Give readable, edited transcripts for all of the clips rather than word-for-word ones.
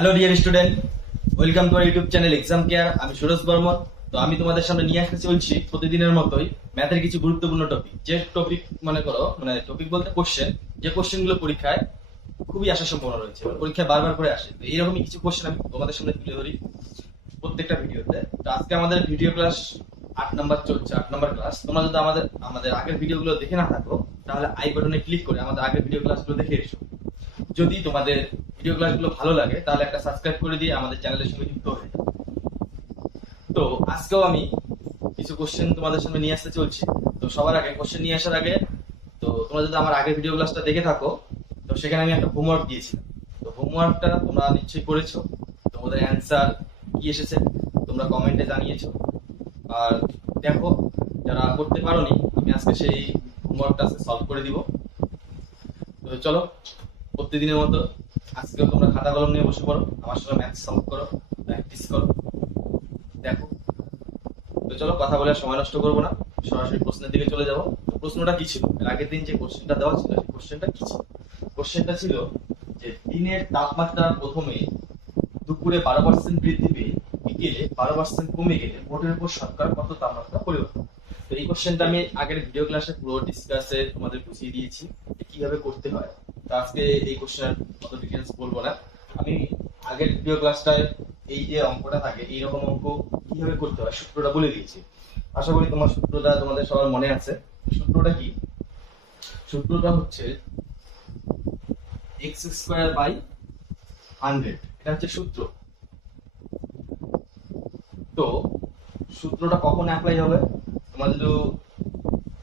Hello dear student, welcome to YouTube channel exam care. আমি সুরজ বর্মন। তো আমি তোমাদের সামনে নিয়ে আসতে চলছি প্রতিদিনের মতোই ম্যাথের কিছু গুরুত্বপূর্ণ টপিক। যে টপিক মনে করো, টপিক বলতে কোশ্চেন, যে কোশ্চেন গুলো পরীক্ষায় খুবই আসার সম্ভাবনা রয়েছে, পরীক্ষায় বারবার করে আসে। তো এইরকমই কিছু কোশ্চেন আমি তোমাদের সামনে তুলে ধরি প্রত্যেকটা ভিডিওতে। তো আজকে আমাদের ভিডিও ক্লাস 8 নাম্বার চলছে, 8 নাম্বার ক্লাস। তোমরা যদি আমাদের আমাদের আগের ভিডিওগুলো দেখে না থাকো, তাহলে আই বাটনে ক্লিক করে আমাদের আগের ভিডিও ক্লাসগুলো দেখে এসো। যদি তোমাদের ভিডিও ক্লাসগুলো ভালো লাগে, তাহলে একটা সাবস্ক্রাইব করে দিয়ে আমাদের চ্যানেলের সঙ্গে যুক্ত হয়ে যাও। তো আজকেও আমি কিছু কোশ্চেন তোমাদের সামনে নিয়ে আসতে চলছি। তো সবার আগে কোশ্চেন নিয়ে আসার আগে, তো তোমরা যদি আমার আগের ভিডিও ক্লাসটা দেখে থাকো, তো সেখানে আমি একটা হোমওয়ার্ক দিয়েছিলাম। তো হোমওয়ার্কটা তোমরা নিশ্চয়ই করেছো। তোমাদের অ্যান্সার কি এসেছে তোমরা কমেন্টে জানিয়েছো। আর দেখো, যারা করতে পারোনি, আমি আজকে সেই হোমওয়ার্কটা সলভ করে দিব। তো চলো, প্রতিদিনের মতো আজকেও তোমরা খাতা কলম নিয়ে বসে পড়ো, আমার সঙ্গে ম্যাথ সলভ করো, প্র্যাকটিস করো। দেখো, তো চলো কথা বলে আর সময় নষ্ট করবো না, সরাসরি প্রশ্নের দিকে চলে যাবো। প্রশ্নটা কি ছিল? এর আগের দিন যে কোশ্চেনটা দেওয়া ছিল, সেই কোশ্চেনটা কি ছিল? কোশ্চেনটা ছিল যে দিনের তাপমাত্রা প্রথমে দুপুরে 12% বৃদ্ধি পেয়ে বিকেলে 12% কমে গেলে মোটের উপর শতকরা কত তাপমাত্রা পরিবর্তন? তো এই কোশ্চেনটা আমি আগের ভিডিও ক্লাসে পুরো ডিসকাসে তোমাদের বুঝিয়ে দিয়েছি যে কিভাবে করতে হয়। তো আজকে এই কোশ্চেনের অত ডিটেলস বলবো না। আমি আগের ভিডিও ক্লাসটায় এই যে অঙ্কটা থাকে, এইরকম অঙ্ক কিভাবে করতে হয় সূত্রটা বলে দিয়েছি। আশা করি তোমার সূত্রটা তোমাদের সবার মনে আছে। সূত্রটা কি? সূত্রটা হচ্ছে x² / 100। এটা হচ্ছে সূত্র। তো সূত্রটা কখন অ্যাপ্লাই হবে, তোমরা যদি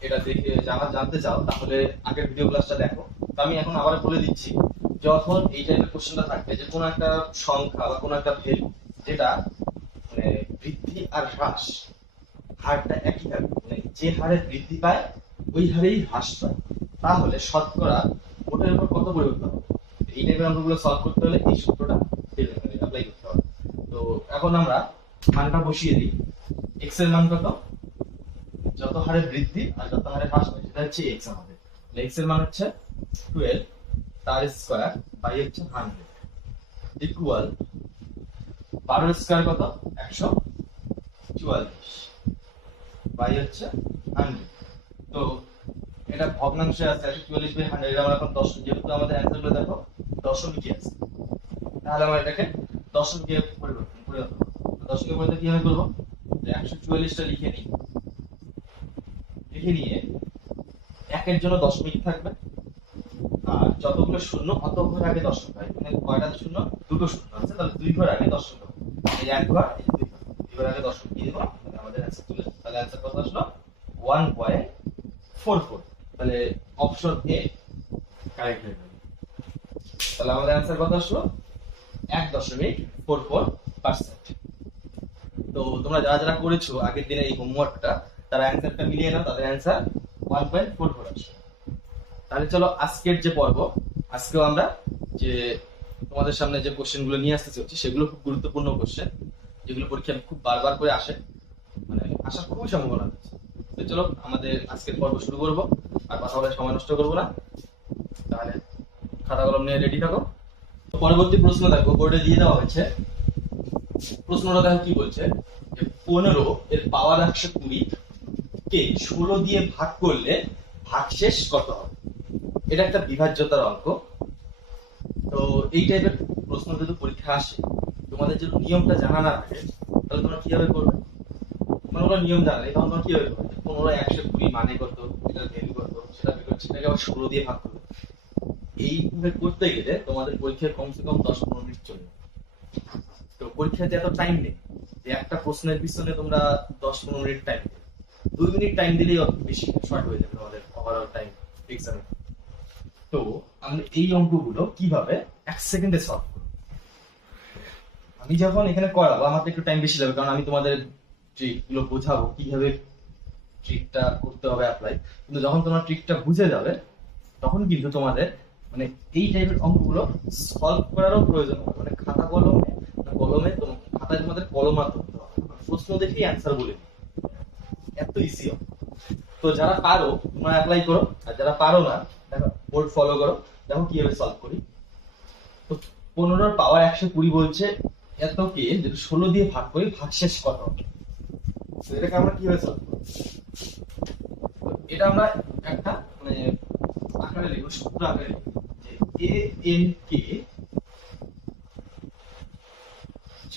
এটা দেখে জানতে চাও, তাহলে আগের ভিডিও ক্লাসটা দেখো। তো আমি এখন আবার বলে দিচ্ছি, যখন এই টাইপের কোশ্চেনটা থাকবে যে কোনো একটা সংখ্যা বা কোনো একটা ভ্যালু, যেটা বৃদ্ধি আর হ্রাস হারটা একই থাকবে, যে হারে বৃদ্ধি পায় ওই হারেই হ্রাস পায়, তাহলে শতকরা মোটের উপর কত পরিবর্তন হবে? এই টাইপের অঙ্কগুলো সলভ করতে হলে এই সূত্রটা অ্যাপ্লাই করতে হবে। তো এখন আমরা মানটা বসিয়ে দিই। এক্স এর মান কত? যত হারে বৃদ্ধি আর যত হারে হ্রাস পায় সেটা হচ্ছে এক্স। আমাদের এক্স এর মান হচ্ছে 12, তার স্কয়ার বাই হচ্ছে 100 ইকুয়াল 12 এর স্কয়ার কত? 144 বাই হচ্ছে 100। তো এটা ভগ্নাংশে আছে 144/100। এটা আমরা এখন যেহেতু আমাদের অ্যান্সার গুলো দেখো দশমিকে আছে, তাহলে আমরা এটাকে দশমিকে পরিবর্তন করব। দশমিকে পরিবর্তন কিভাবে করব? 144টা লিখে নিই। লিখে নিয়ে একের জন্য দশমিক থাকবে, আর যতগুলো শূন্য অত ঘর আগে দশমিক হয়। কয়টা শূন্য? দুটো শূন্য আছে, তাহলে 2 ঘর আগে দশমিক হবে। এই এক ঘর, এই 2 ঘর, 2 ঘর আগে দশমিক দিয়ে দেবো, আমাদের অ্যান্সার চলে আসবে। তাহলে অ্যান্সার কত আসলো? 1.44। তাহলে অপশন এ কারেক্ট হয়ে যাবে। তাহলে আমাদের অ্যান্সার কত আসলো? 1.44%। তো তোমরা যারা যারা করেছো আগের দিনে এই হোমওয়ার্কটা, তারা অ্যান্সারটা মিলিয়ে নাও, তাদের অ্যান্সার 1.44 আসবে। তাহলে চলো আজকের যে পর্ব, আজকেও আমরা যে তোমাদের সামনে যে কোশ্চেন গুলো নিয়ে আসতে চলছি, সেগুলো খুব গুরুত্বপূর্ণ কোশ্চেন, যেগুলো পরীক্ষায় খুব বারবার করে আসে, আসার খুবই সম্ভাবনা আছে। তো চলো আমাদের আজকের পর্ব শুরু করবো, আর কথা বলে সময় নষ্ট করবো না। তাহলে খাতা কলম নিয়ে রেডি থাকো। পরবর্তী প্রশ্ন দেখো, বোর্ডে দিয়ে দেওয়া হয়েছে। প্রশ্নটা দেখো কি বলছে, 15 এর পাওয়ার 120 কে 16 দিয়ে ভাগ করলে ভাগশেষ কত হবে? এটা একটা বিভাজ্যতার অঙ্ক। তো এই টাইপের প্রশ্ন যদি পরীক্ষা আসে, তোমাদের যদি নিয়মটা জানা না থাকে, তাহলে তোমরা কিভাবে করবে? তোমরা নিয়ম জানা নেই, তখন তোমরা কিভাবে করবে? 15 120 মানে কত, এটার ভ্যালু কত, সেটা বের করে সেটাকে আবার 16 দিয়ে ভাগ করবে। এইভাবে করতে গেলে তোমাদের পরীক্ষায় কমসে কম 10-15 মিনিট চলে। তো পরীক্ষাতে এত টাইম নেই যে একটা প্রশ্নের পিছনে তোমরা 10-15 মিনিট টাইম দেবে। 2 মিনিট টাইম দিলেই বেশি শর্ট হয়ে যাবে তোমাদের ওভারঅল টাইম এক্সামে। তো আমরা এই অঙ্কগুলো কিভাবে 1 সেকেন্ডে সলভ করব? আমি যখন এখানে করাবো, আমার তো একটু টাইম বেশি লাগবে, কারণ আমি তোমাদের ট্রিকগুলো বোঝাবো কিভাবে ট্রিকটা করতে হবে অ্যাপ্লাই। কিন্তু যখন তোমরা ট্রিকটা বুঝে যাবে, তখন কিন্তু তোমাদের এই টাইপের অঙ্কগুলো সলভ করারও প্রয়োজন হবে। খাতা কলমে খাতায় তোমাদের কলম আর ধরতে হবে, প্রশ্ন দেখেই অ্যান্সার বলে দিই। এত ইজি অঙ্ক। তো যারা পারো তোমরা অ্যাপ্লাই করো, আর যারা পারো না, দেখো বোর্ড ফলো করো, দেখো কিভাবে সলভ করি। তো 15 পাওয়ার 120 বলছে এতকে যদি 16 দিয়ে ভাগ করি ভাগশেষ কত হবে? তো এটাকে আমরা কিভাবে সলভ করব? এটা আমরা একটা মানে আকারে লিখব, সূত্র আকারে লিখব যে a n কে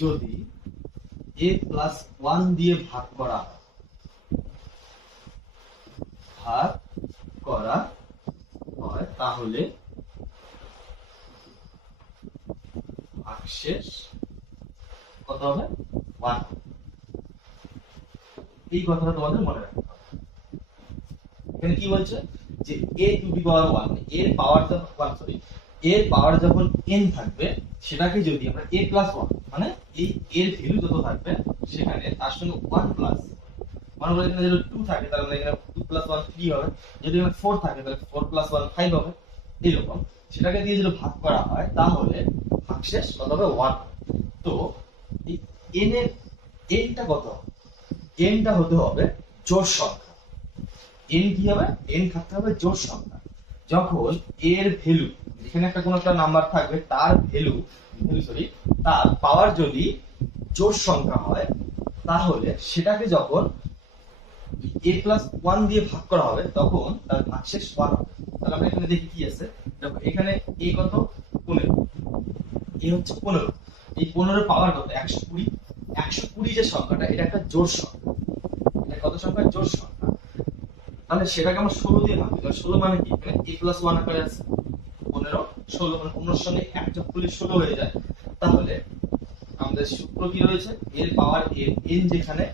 যদি a প্লাস 1 দিয়ে ভাগ করা হয় তাহলে ভাগশেষ কত হবে? 1। এই কথাটা তোমাদের মনে রাখতে হবে। এখানে কি বলছে যে a টু দি পাওয়ার 1 এর পাওয়ার যখন 1 সরি এর পাওয়ার যখন n থাকবে সেটাকে যদি আমরা a প্লাস 1 মানে এই এর ভ্যালু যত থাকবে সেখানে তার সঙ্গে 1 প্লাস 1 বলে এখানে যদি 2 থাকে তাহলে এখানে 2 প্লাস 1 3 হবে, যদি এখানে 4 থাকে তাহলে 4 প্লাস 1 5 হবে। এইরকম সেটাকে দিয়ে যদি ভাগ করা হয় তাহলে ভাগশেষ কত হবে? 1। তো এই n এর n টা কত? n টা হতে হবে জোড় সংখ্যা। n কি হবে? n থাকতে হবে জোড় সংখ্যা। যখন এর ভ্যালু এখানে একটা কোন একটা নাম্বার থাকবে তার ভ্যালু তার পাওয়ার যদি জোড় সংখ্যা হয় তাহলে সেটাকে যখন a প্লাস 1 দিয়ে ভাগ করা হবে তখন তার ভাগশেষ 1 হবে। তাহলে আমরা এখানে দেখি কি আছে। দেখো এখানে a কত? 15। a হচ্ছে 15। এই 15 এর পাওয়ার কত? 120। 120 যে সংখ্যাটা এটা একটা জোড় সংখ্যা। এটা কত সংখ্যা? জোড় সংখ্যা। তাহলে সেটাকে আমরা 16 দিয়ে ভাগ করি। 16 মানে কি? এখানে a প্লাস 1 আকারে আছে। 15 16 মানে 15 এর সঙ্গে 1 যোগ করলে 16 হয়ে যায়। তাহলে আমাদের সূত্র কি রয়েছে? এর পাওয়ার n যেখানে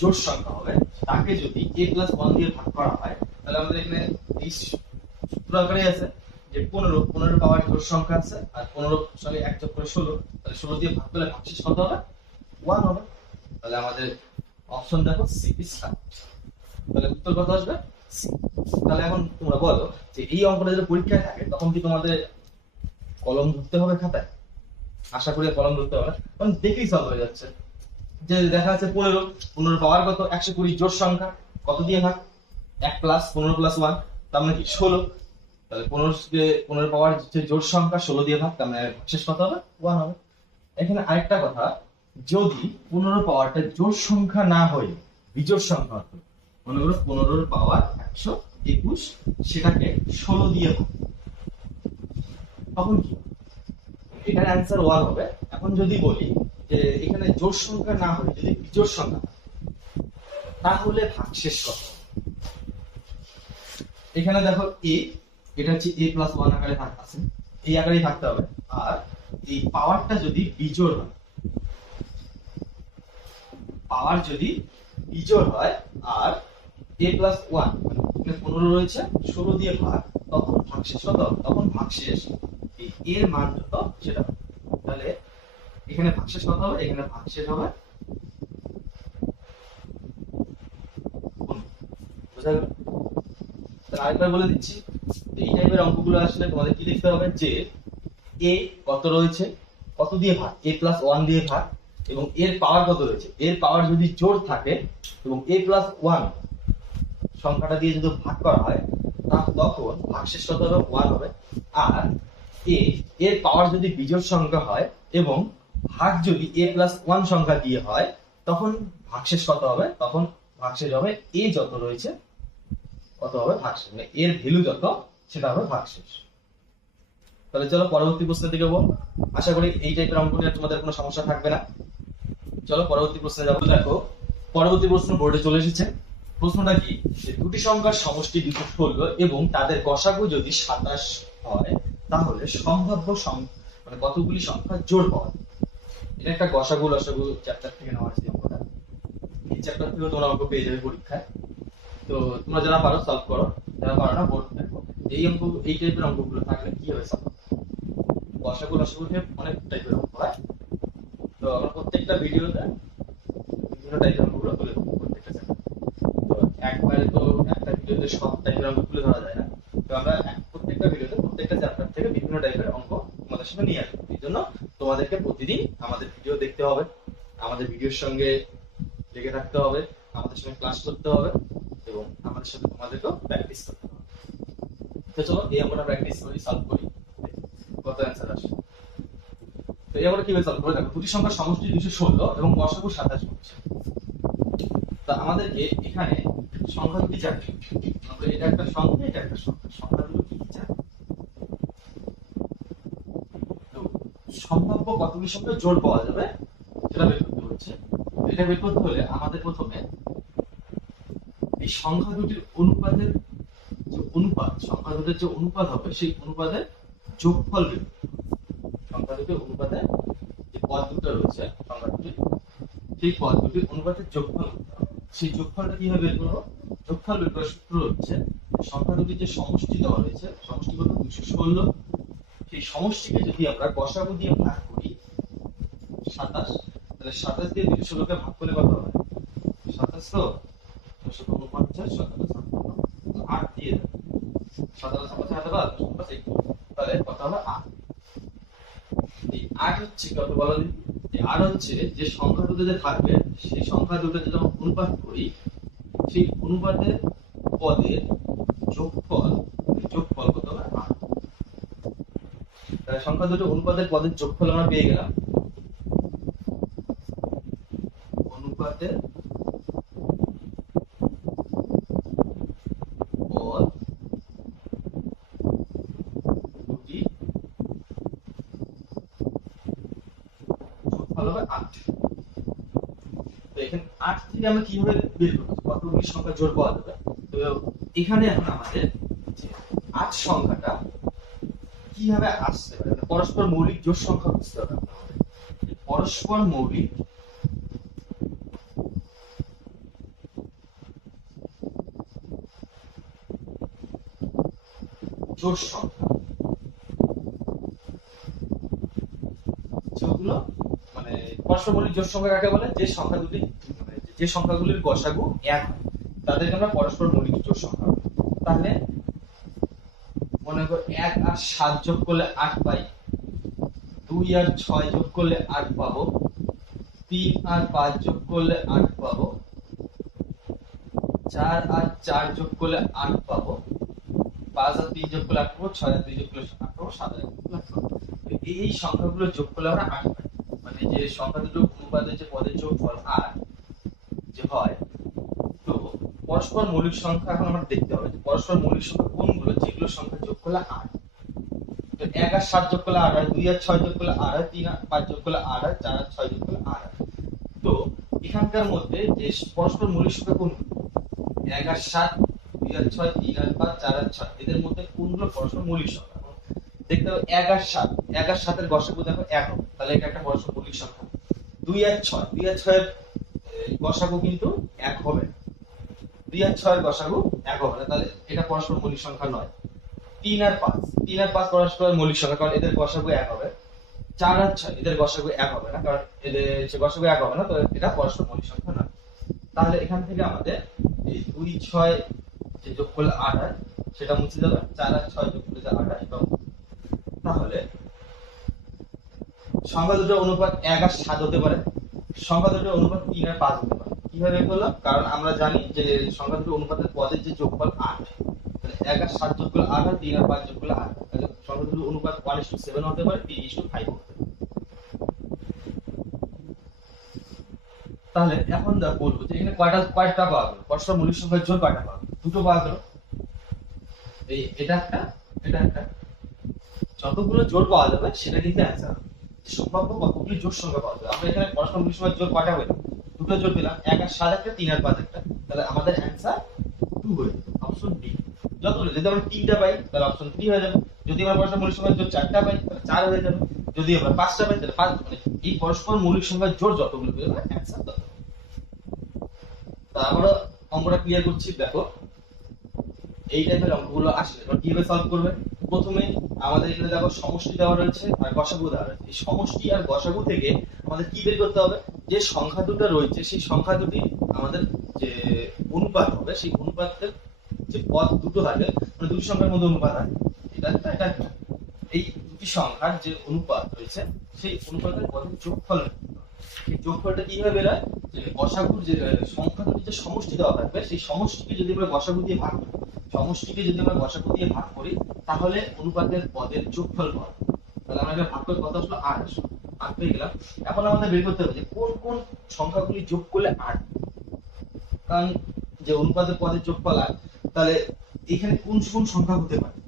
জোড় সংখ্যা হবে তাকে যদি a প্লাস 1 দিয়ে ভাগ করা হয় তাহলে আমাদের এখানে এই সূত্র আকারে আছে যে 15 পাওয়ার জোড় সংখ্যা আছে আর 15 সঙ্গে 1 যোগ করে 16, তাহলে 16 দিয়ে ভাগ করলে ভাগশেষ কত হবে? 1 হবে। তাহলে আমাদের অপশন দেখো সি ইজ কারেক্ট। তাহলে উত্তর কত আসবে? সি। তাহলে এখন তোমরা বলো যে এই অঙ্কটা যদি পরীক্ষায় থাকে তখন কি তোমাদের কলম ধরতে হবে খাতায়? আশা করি কলম ধরতে হবে, কারণ দেখেই সলভ হয়ে যাচ্ছে। যে দেখা যাচ্ছে 15 পাওয়ার কত? 120 জোড় সংখ্যা, কত দিয়ে ভাগ? 1 প্লাস 15 প্লাস 1 তার মানে কি 16। তাহলে 15 পাওয়ার যে জোড় সংখ্যা 16 দিয়ে ভাগ, তার মানে ভাগশেষ কত হবে? 1 হবে। এখানে আরেকটা কথা, যদি 15 পাওয়ারটা জোড় সংখ্যা না হয়ে বিজোড় সংখ্যা হতো, মনে করো 15 পাওয়ার 121 সেটাকে 16 দিয়ে ভাগ, তখন কি? এখানে অ্যান্সার 1 হবে। এখন যদি বলি যে এখানে জোড় সংখ্যা না হয়ে যদি বিজোড় সংখ্যা তাহলে ভাগশেষ কত? এখানে দেখো এটা হচ্ছে a প্লাস 1 আকারে আছে, এই আকারেই থাকতে হবে। আর এই পাওয়ারটা যদি বিজোড় হয়, পাওয়ার যদি বিজোড় হয় আর a প্লাস 1 মানে এখানে 15 রয়েছে 16 দিয়ে ভাগ, তখন ভাগশেষ কত? তখন ভাগশেষ এই এর মান যত সেটা হবে। তাহলে এখানে ভাগশেষ কত হবে? এখানে ভাগশেষ হবে 15। বুঝা গেল? তাহলে আরেকবার বলে দিচ্ছি, এই টাইপের অঙ্কগুলো আসলে তোমাদের কি লিখতে হবে যে a কত রয়েছে, কত দিয়ে ভাগ? a প্লাস 1 দিয়ে ভাগ, এবং এর পাওয়ার কত রয়েছে? এর পাওয়ার যদি জোড় থাকে এবং a প্লাস 1 সংখ্যাটা দিয়ে যদি ভাগ করা হয় তখন ভাগশেষ কত হবে? 1 হবে। আর এর পাওয়ার যদি বিজোড় সংখ্যা হয় এবং ভাগ যদি a প্লাস 1 সংখ্যা দিয়ে হয় তখন ভাগশেষ কত হবে? তখন ভাগশেষ হবে a যত রয়েছে কত হবে? ভাগশেষ মানে এর ভ্যালু যত সেটা হবে ভাগশেষ। তাহলে চলো পরবর্তী প্রশ্নের দিকে যাবো। আশা করি এই টাইপের অঙ্ক নিয়ে তোমাদের কোনো সমস্যা থাকবে না। চলো পরবর্তী প্রশ্নে যাবো। দেখো পরবর্তী প্রশ্ন বোর্ডে চলে এসেছে। প্রশ্নটা কি? যে দুটি সংখ্যার সমষ্টি 216 এবং তাদের গসাগু যদি 27 হয় তাহলে সম্ভাব্য মানে কতগুলি সংখ্যা জোড় পাওয়া যায়? এটা একটা গসাগু লসাগু চ্যাপ্টার থেকে নেওয়া হয়েছে অঙ্কটা। এই চ্যাপ্টার থেকে তোমরা অঙ্ক পেয়ে যাবে পরীক্ষায়। তো তোমরা যারা পারো সলভ করো, যারা পারো না বোর্ড দেখো। এই অঙ্ক এই টাইপের অঙ্কগুলো থাকলে কি হবে? সলভ গসাগু লসাগু অনেক টাইপের অঙ্ক হয়। তো আমরা প্রত্যেকটা ভিডিওতে বিভিন্ন টাইপের অঙ্কগুলো তুলে ধরবো প্রত্যেকটা চ্যাপ্টার। তো একবারে তো একটা ভিডিওতে সব টাইপের অঙ্ক তুলে ধরা যায় না। তো আমরা প্রত্যেকটা ভিডিওতে প্রত্যেকটা চ্যাপ্টার থেকে বিভিন্ন টাইপের অঙ্ক তোমাদের সামনে নিয়ে আসবো। এই জন্য তোমাদেরকে প্রতিদিন আমাদের ভিডিও দেখতে হবে, আমাদের ভিডিওর সঙ্গে লেগে থাকতে হবে, আমাদের সঙ্গে ক্লাস করতে হবে এবং আমাদের সাথে তোমাদেরকেও প্র্যাকটিস করতে হবে। তো চলো এই অঙ্কটা প্র্যাকটিস করি, সলভ করি, কত অ্যান্সার আসে। তো এবার কিভাবে সলভ করে দেখো, দুটি সংখ্যার সমষ্টি 216 এবং গসাগু 27 হচ্ছে। তো আমাদেরকে এখানে সংখ্যা দুটি জানি, আমরা এটা একটা সংখ্যা, এটা একটা সংখ্যা, সংখ্যা দুটো কি জানি। তো সম্ভাব্য কতগুলি সংখ্যা জোড় পাওয়া যাবে সেটা বের করতে হচ্ছে। এটা বের করতে হলে আমাদের প্রথমে এই সংখ্যা দুটির অনুপাতের যে অনুপাত, সংখ্যা দুটির যে অনুপাত হবে সেই অনুপাতের যোগফল বের করতে হবে। সংখ্যা দুটির অনুপাতে যে পদ দুটো রয়েছে সংখ্যা দুটি, সেই পদ দুটির অনুপাতের যোগফল করতে হবে। সেই যোগফলটা কিভাবে বের করবো? যোগফল বের করার সূত্র হচ্ছে সংখ্যা দুটির যে সমষ্টি দেওয়া রয়েছে, সমষ্টি কত 216, সেই সমষ্টিকে যদি আমরা গসাগু দিয়ে ভাগ করি 27, তাহলে 27 দিয়ে 216 কে ভাগ করলে কত হয়? 27 তো 249, 8 দিয়ে দেব, 27 হাতে বাদ, তাহলে কত হবে? 8। এই 8 হচ্ছে কত বলো দিন? এই 8 হচ্ছে যে সংখ্যা দুটো যে থাকবে সেই সংখ্যা দুটো যদি আমরা অনুপাত করি, সেই অনুপাতের পদের যোগফল, যোগফল কত হবে? 8। তাহলে সংখ্যা দুটো অনুপাতের পদের যোগফল আমরা পেয়ে গেলাম। অনুপাতের পদ দুটি যোগফল হবে 8। তো এখানে 8 থেকে আমরা কিভাবে বের করব কতগুলি সংখ্যা জোড় পাওয়া যাবে? তো এখানে এখন আমাদের যে 8 সংখ্যাটা কিভাবে আসতে পারে, মানে পরস্পর মৌলিক জোড় সংখ্যা বুঝতে হবে আমাদের। পরস্পর মৌলিক জোড় সংখ্যা যেগুলো মানে পরস্পর মৌলিক জোড় সংখ্যা কাকে বলে? যে সংখ্যা দুটি মানে যে সংখ্যাগুলির গসাগু 1 হয় তাদেরকে আমরা পরস্পর মৌলিক জোড় সংখ্যা বলি। তাহলে মনে করো 1 আর 7 যোগ করলে 8 পাই, 2 আর 6 যোগ করলে 8 পাবো, 3 আর 5 যোগ করলে 8 পাবো, 4 আর 4 যোগ করলে 8 পাবো, 5 আর 3 যোগ করলে 8 পাবো, 6 আর 2 যোগ করলে 8 পাবো, 7 আর 1 যোগ করলে 8 পাবো। এই সংখ্যাগুলো যোগ করলে আমরা 8 পাই। মানে যে সংখ্যা দুটো অনুপাতের যে পদের যোগফল 8 যে হয়। তো পরস্পর মৌলিক সংখ্যা এখন আমরা দেখতে হবে যে পরস্পর মৌলিক সংখ্যা কোনগুলো, যেগুলো সংখ্যা যোগ করলে 8। তো 1 আর 7 যোগ করলে 8 হয়, 2 আর 6 যোগ করলে 8 হয়, 3 আর 5 যোগ করলে 8 হয়, 4 আর 6 যোগ করলে 8 হয়। তো এখানকার মধ্যে যে পরস্পর মৌলিক সংখ্যা কোনগুলো? 1 আর 7, 2 আর 6, 3 আর 5, 4 আর 6, এদের মধ্যে কোনগুলো পরস্পর মৌলিক সংখ্যা? দেখতে হবে 1 আর 7, 1 আর 7 এর গসাগু দেখো 1 হবে, তাহলে এটা একটা পরস্পর মৌলিক সংখ্যা। 2 আর 6, 2 আর 6 এর গসাগু কিন্তু 1 হবে, 2 আর 6 এর গসাগু 1 হবে না, তাহলে এটা পরস্পর মৌলিক সংখ্যা নয়। 3 আর 5, 3 আর 5 পরস্পর মৌলিক সংখ্যা, কারণ এদের গসাগু 1 হবে। 4 আর 6 এদের গসাগু 1 হবে না, কারণ এদের যে গসাগু 1 হবে না, তো এটা পরস্পর মৌলিক সংখ্যা নয়। তাহলে এখান থেকে আমাদের এই 2 6 যে যোগ করলে 8 হয় সেটা মুছে যাবে, 4 আর 6 যোগ করলে 8 হয়। তাহলে সংখ্যা দুটোর অনুপাত 1 আর 7 হতে পারে, সংখ্যা দুটোর অনুপাত 3 আর 5 হতে পারে। কিভাবে করলাম? কারণ আমরা জানি যে সংখ্যা দুটোর অনুপাতের পদের যে যোগফল 8, তাহলে 1 আর 7 যোগ করলে 8 হয়, 3 আর 5 যোগ করলে 8 হয়। তাহলে সংখ্যা দুটোর অনুপাত 1:7 হতে পারে, 3:5 হতে পারে। তাহলে এখন বলবো যে এখানে কয়টা পাওয়া গেল? পরস্পর মৌলিক সংখ্যার জোড় কয়টা পাওয়া গেল? দুটো পাওয়া গেল। এই এটা একটা, এটা একটা, যতগুলো জোড় পাওয়া যাবে সেটা কিন্তু অ্যান্সার। সম্ভাব্য কতগুলি জোড় সংখ্যা পাওয়া যাবে? আমরা এখানে পরস্পর মৌলিক সংখ্যার জোড় কয়টা পেলাম? দুটো জোড় পেলাম, 1 আর 7 একটা, 3 আর 5 একটা, তাহলে আমাদের অ্যান্সার 2 হয়ে যাবে, অপশন ডি। যতগুলো, যদি আমরা 3টা পাই তাহলে অপশন 3 হয়ে যাবে, যদি আমরা পরস্পর মৌলিক সংখ্যার জোড় 4টা পাই তাহলে 4 হয়ে যাবে, যদি আমরা 5টা পাই তাহলে 5, মানে এই পরস্পর মৌলিক সংখ্যার জোড় যতগুলো পেয়ে যাবে অ্যান্সার তত। তা আমরা অঙ্কটা ক্লিয়ার করছি, দেখো এই টাইপের অঙ্কগুলো আসলে তোমরা কিভাবে সলভ করবে? প্রথমে আমাদের এখানে দেখো সমষ্টি দেওয়া রয়েছে আর গসাগু দেওয়া রয়েছে। এই সমষ্টি আর গসাগু থেকে আমাদের কি বের করতে হবে? যে সংখ্যা দুটো রয়েছে সেই সংখ্যা দুটি আমাদের যে অনুপাত হবে, সেই অনুপাতের যে পদ দুটো থাকে, মানে দুটি সংখ্যার মধ্যে অনুপাত হয়, এটা একটা, এটা একটা, এই দুটি সংখ্যার যে অনুপাত রয়েছে সেই অনুপাতের পদের যোগফল। এই যোগফলটা কিভাবে বেরোয়? যে গসাগুর যে সংখ্যা দুটি যে সমষ্টি দেওয়া থাকবে সেই সমষ্টিকে যদি আমরা গসাগু দিয়ে ভাগ করি, সমষ্টিকে যদি আমরা গসাগু দিয়ে ভাগ করি তাহলে অনুপাতের পদের যোগফল পাবো। তাহলে আমরা এখানে ভাগ করে কত আসলো? 8 আসলো। 8 পেয়ে গেলাম। এখন আমাদের বের করতে হবে যে কোন কোন সংখ্যাগুলি যোগ করলে 8, কারণ যে অনুপাতের পদের যোগফল 8, তাহলে এখানে কোন কোন সংখ্যা হতে পারে,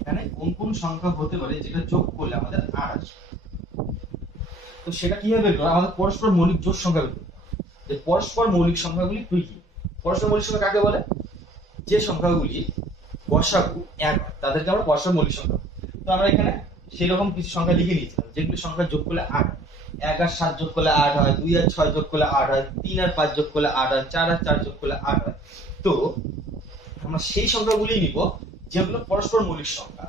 এখানে কোন কোন সংখ্যা হতে পারে যেটা যোগ করলে আমাদের 8 আসবে। তো সেটা কিভাবে বের করব, আমাদের পরস্পর মৌলিক জোড় সংখ্যা বের করতে হবে। যে পরস্পর মৌলিক সংখ্যাগুলি তুই কি, পরস্পর মৌলিক সংখ্যা কাকে বলে, যে সংখ্যাগুলি গসাগু 1 তাদেরকে আমরা পরস্পর মৌলিক সংখ্যা। তো আমরা এখানে সেরকম কিছু সংখ্যা লিখে নিয়েছিলাম যেগুলো সংখ্যা যোগ করলে 8, 1 আর 7 যোগ করলে 8 হয়, 2 আর 6 যোগ করলে 8 হয়, 3 আর 5 যোগ করলে 8 হয়, 4 আর 4 যোগ করলে 8 হয়। তো আমরা সেই সংখ্যাগুলি নিব যেগুলো পরস্পর মৌলিক সংখ্যা।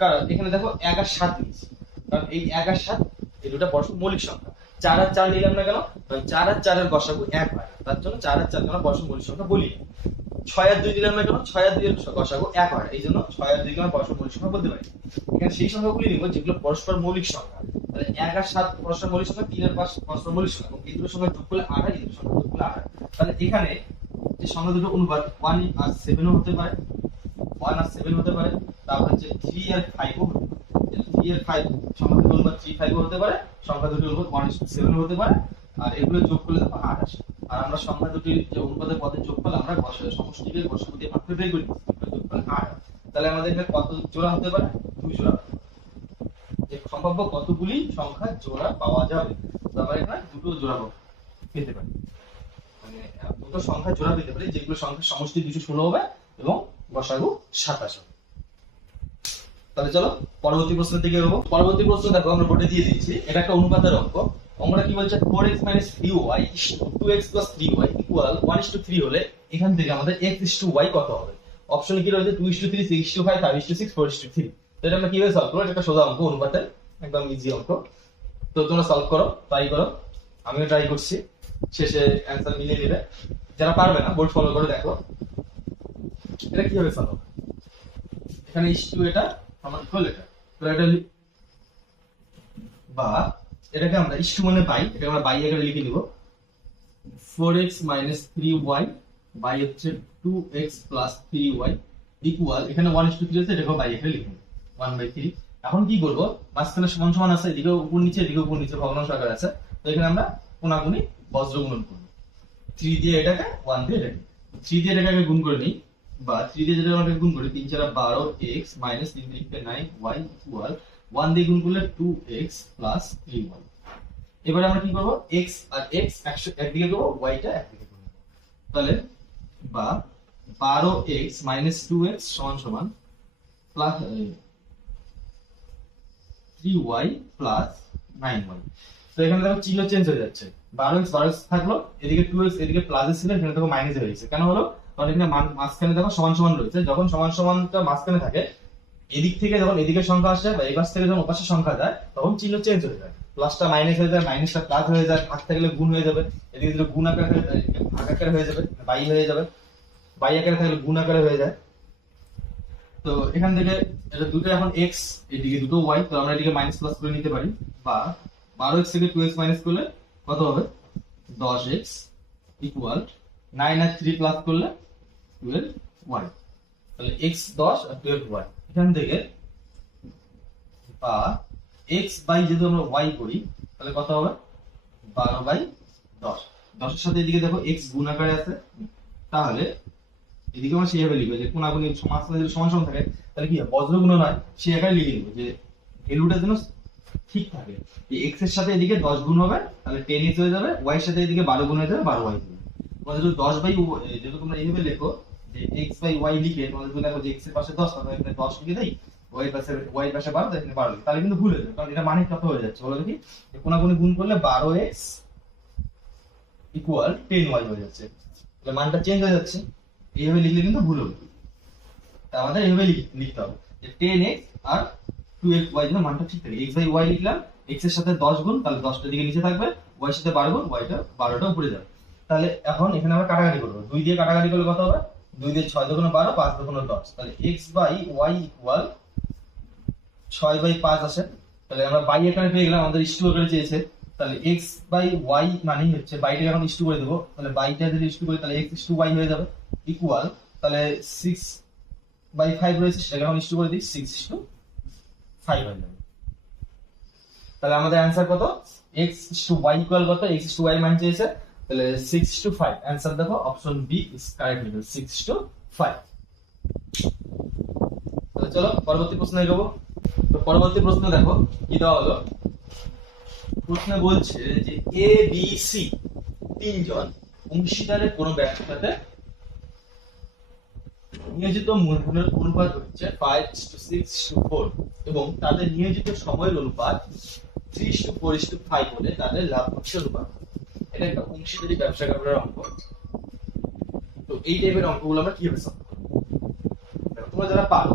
কারণ এখানে দেখো 1 আর 7 নিয়েছি, কারণ এই 1 আর 7 এই দুটো পরস্পর মৌলিক সংখ্যা। 4 আর 4 নিলাম না কেন, কারণ 4 আর 4 এর গসাগু 1 হয়, তার জন্য 4 আর 4 আমরা পরস্পর মৌলিক সংখ্যা বলি। 6 আর 2 দিলাম না কেন, 6 আর 2 এর গসাগু 1 হয়, এই জন্য 6 আর 2 কে আমরা পরস্পর মৌলিক সংখ্যা বলতে পারি। এখানে সেই সংখ্যাগুলি নিব যেগুলো পরস্পর মৌলিক সংখ্যা। তাহলে 1 আর 7 পরস্পর মৌলিক সংখ্যা, 3 আর 5 পরস্পর মৌলিক সংখ্যা, এবং এই দুটো সংখ্যা যোগ করলে 8 হয়, এই দুটো সংখ্যা যোগ করলে 8 হয়। তাহলে এখানে যে সংখ্যা দুটো অনুপাত 1 আর 7 ও হতে পারে, 1 আর 7 হতে পারে, তারপর হচ্ছে 3 আর 5 ও হতে পারে। 3 আর 5 সংখ্যা দুটো অনুপাত 3 5 ও হতে পারে, সংখ্যা দুটো অনুপাত 1:7 ও হতে পারে, আর এগুলো যোগ করলে দেখো 8 আসে। আর আমরা সংখ্যা দুটির যে অনুপাতের পদের যোগফল আমরা সমষ্টিকে গসাগু দিয়ে ভাগ করে বের করি, যোগ করলে 8। তাহলে আমাদের এখানে কত জোড়া হতে পারে, 2 জোড়া। যে সম্ভাব্য কতগুলি সংখ্যা জোড়া পাওয়া যাবে, তো আমরা এখানে দুটো জোড়া পেতে পারি, মানে দুটো সংখ্যা জোড়া পেতে পারি যেগুলো সংখ্যার সমষ্টি 216 হবে এবং গসাগু 27 হবে। তাহলে চলো পরবর্তী প্রশ্নের দিকে এগোবো। পরবর্তী প্রশ্ন দেখো আমরা বোর্ডে দিয়ে দিয়েছি, এটা একটা অনুপাতের অঙ্ক। অঙ্কটা কি বলছে, 4x - 3y 2x + 3y = 1:3 হলে এখান থেকে আমাদের x:y কত হবে। অপশনে কি রয়েছে, 2:3, 6:5, 5:6, 4:3। তো এটা আমরা কিভাবে সলভ করব, এটা একটা সোজা অঙ্ক, অনুপাতের একদম ইজি অঙ্ক। তো তোমরা সলভ করো, ট্রাই করো, আমিও ট্রাই করছি, শেষে অ্যানসার মিলিয়ে নেবে। যারা পারবে না বোর্ড ফলো করে দেখো এটা কিভাবে সলভ হবে। এখানে ইস টু এটা আমার ইকুয়াল এটা, তো এটা বা এটাকে আমরা ইস টু মানে বাই, এটা আমরা বাই আকারে লিখে নিব। 4x - 3y বাই হচ্ছে 2x + 3y ইকুয়াল, এখানে 1:3 আছে, এটাকে বাই আকারে লিখে নিব 1/3। এখন কি করব, মাঝখানে সমান সমান আছে, এদিকে উপর নিচে, এদিকে উপর নিচে ভগ্নাংশ আকারে আছে, তো এখানে আমরা কোণাগুণি বজ্র গুণন করব। 3 দিয়ে এটাকে, 1 দিয়ে এটাকে, 3 দিয়ে এটাকে গুণ করে নিই, বা 3 দিয়ে যেটা আমরা গুণ করি, 3 4 12 x - 3 3 9 y ইকুয়াল 1 দিয়ে গুণ করলে 2x + 3y। এবারে আমরা কি করব, x আর x একদিকে করব, y টা একদিকে করব। তাহলে বা 12x - 2x = plus 3y + 9y। তো এখানে দেখো চিহ্ন চেঞ্জ হয়ে যাচ্ছে, 12x থাকলো, এদিকে 2x এদিকে প্লাস ছিল, এখানে দেখো মাইনাস হয়ে গেছে। কেন হলো, কারণ এখানে মাঝখানে দেখো সমান সমান রয়েছে, যখন সমান সমানটা মাঝখানে থাকে, এদিক থেকে যখন এদিকে সংখ্যা আসে বা এই পাশ থেকে যখন ওপাশে সংখ্যা যায়, তখন চিহ্ন চেঞ্জ হয়ে যায়, প্লাসটা মাইনাস হয়ে যায়, মাইনাসটা প্লাস হয়ে যায়, ভাগ থাকলে গুণ হয়ে যাবে, এদিকে দিলে গুণ আকারে, ভাগ আকারে হয়ে যাবে, বাই হয়ে যাবে, বাই আকারে থাকলে গুণ আকারে হয়ে যায়। তো এখান থেকে এটা দুটো এখন x, এদিকে দুটো y, তো আমরা এদিকে মাইনাস প্লাস করে নিতে পারি, বা 12x থেকে 2x মাইনাস করলে কত হবে, 10x ইকুয়াল 9 আর 3 প্লাস করলে 12y। তাহলে x 10 আর 12y, এখান থেকে বা x বাই যেহেতু আমরা y করি, তাহলে কত হবে 12/10। 10 এর সাথে এদিকে দেখো x গুণ আকারে আছে, তাহলে এদিকে আমরা সেইভাবে লিখবো যে কোণাগুণি মাঝখানে যদি সমান সমান থাকে, তাহলে কি হয়, বজ্র গুণ নয়, সেই আকারে লিখে দিব যে ভ্যালুটা যেন ঠিক থাকে। এই x এর সাথে এদিকে 10 গুণ হবে, তাহলে 10x হয়ে যাবে, y এর সাথে এদিকে 12 গুণ হয়ে যাবে, 12y হবে। তোমরা যদি 10 বাই, যদি তোমরা এইভাবে লেখো যে x বাই y লিখে, তোমরা যদি লেখো যে x এর পাশে 10, তাহলে এখানে 10 লিখে দেই, y এর পাশে 12, তাহলে এখানে 12 লিখি, তাহলে কিন্তু ভুল হয়ে যাবে, কারণ এটা মানে কত হয়ে যাচ্ছে বলো দেখি, কোণাগুণি গুণ করলে 12x ইকুয়াল 10y হয়ে যাচ্ছে, তাহলে মানটা চেঞ্জ হয়ে যাচ্ছে। এইভাবে লিখলে কিন্তু ভুল হবে, আমাদের এইভাবে লিখতে হবে যে 10x আর 2xy যেন মানটা ঠিক থাকে। x বাই y লিখলাম, x এর সাথে 10 গুণ, তাহলে 10টা দিকে নিচে থাকবে, y এর সাথে 12 গুণ, y টা 12টা উপরে যাবে। তাহলে এখন এখানে আমরা কাটাকাটি করব, 2 দিয়ে কাটাকাটি করলে কত হবে, 2 দিয়ে 6 দুগুণে 12, 5 দুগুণে 10, তাহলে x বাই y ইকুয়াল 6/5 আসে। তাহলে আমরা বাই এখানে পেয়ে গেলাম, আমাদের ইস্টু আকারে চেয়েছে, তাহলে x বাই y মানে হচ্ছে বাইটাকে এখন ইস্টু করে দেবো, তাহলে বাইটা যদি ইস্টু করি তাহলে x:y হয়ে যাবে ইকুয়াল, তাহলে 6/5 রয়েছে, সেটাকে এখন ইস্টু করে দিই, 6:5 হয়ে যাবে। তাহলে আমাদের অ্যান্সার কত, x/y ইকুয়াল কত, x/y মান চেয়েছে, তাহলে 6:5। অ্যান্সার দেখো অপশন বি ইজ কারেক্ট, 6:5। তাহলে চলো পরবর্তী প্রশ্নে এগোবো। তো পরবর্তী প্রশ্ন দেখো কি দেওয়া হলো। প্রশ্নে বলছে যে এ বি সি তিনজন অংশীদারের কোন ব্যবসাতে নিয়োজিত মূলধনের অনুপাত হচ্ছে 5:6:4 এবং তাদের নিয়োজিত সময়ের অনুপাত 3:4:5 হলে তাদের লাভাংশের অনুপাত। এটা একটা অংশীদারি ব্যবসা করার অঙ্ক। তো এই টাইপের অঙ্কগুলো আমরা কিভাবে সলভ করব, তোমরা যারা পারো